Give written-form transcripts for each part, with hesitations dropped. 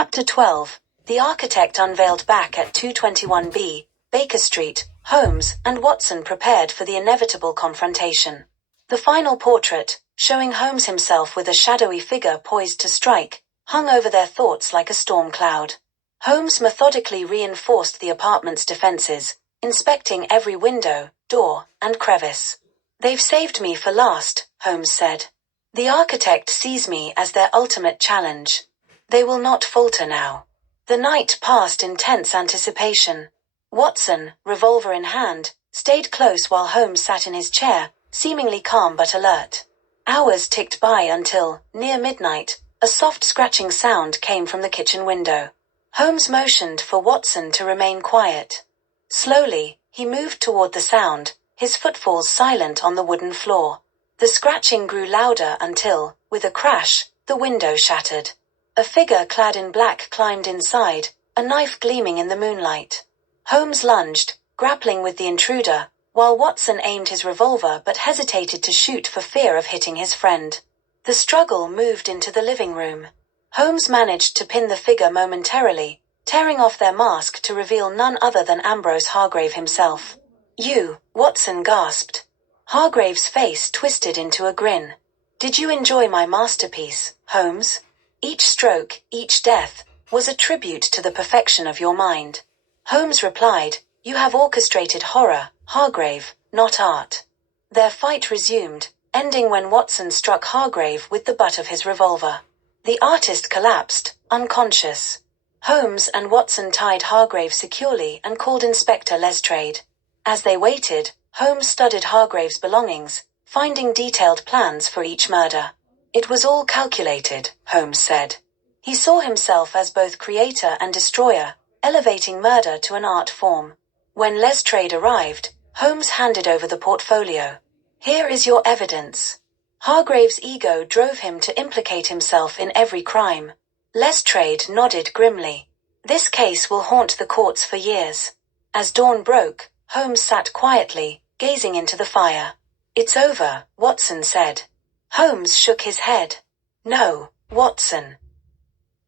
Chapter 12. The architect unveiled back at 221B, Baker Street. Holmes and Watson prepared for the inevitable confrontation. The final portrait, showing Holmes himself with a shadowy figure poised to strike, hung over their thoughts like a storm cloud. Holmes methodically reinforced the apartment's defenses, inspecting every window, door, and crevice. "They've saved me for last," Holmes said. "The architect sees me as their ultimate challenge. They will not falter now." The night passed in tense anticipation. Watson, revolver in hand, stayed close while Holmes sat in his chair, seemingly calm but alert. Hours ticked by until, near midnight, a soft scratching sound came from the kitchen window. Holmes motioned for Watson to remain quiet. Slowly, he moved toward the sound, his footfalls silent on the wooden floor. The scratching grew louder until, with a crash, the window shattered. A figure clad in black climbed inside, a knife gleaming in the moonlight. Holmes lunged, grappling with the intruder, while Watson aimed his revolver but hesitated to shoot for fear of hitting his friend. The struggle moved into the living room. Holmes managed to pin the figure momentarily, tearing off their mask to reveal none other than Ambrose Hargrave himself. "You," Watson gasped. Hargrave's face twisted into a grin. "Did you enjoy my masterpiece, Holmes? Each stroke, each death, was a tribute to the perfection of your mind." Holmes replied, "You have orchestrated horror, Hargrave, not art." Their fight resumed, ending when Watson struck Hargrave with the butt of his revolver. The artist collapsed, unconscious. Holmes and Watson tied Hargrave securely and called Inspector Lestrade. As they waited, Holmes studied Hargrave's belongings, finding detailed plans for each murder. "It was all calculated," Holmes said. He saw himself as both creator and destroyer, elevating murder to an art form. When Lestrade arrived, Holmes handed over the portfolio. "Here is your evidence." Hargrave's ego drove him to implicate himself in every crime. Lestrade nodded grimly. "This case will haunt the courts for years." As dawn broke, Holmes sat quietly, gazing into the fire. "It's over," Watson said. Holmes shook his head. "No, Watson.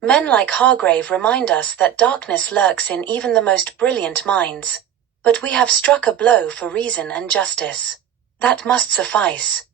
Men like Hargrave remind us that darkness lurks in even the most brilliant minds. But we have struck a blow for reason and justice. That must suffice."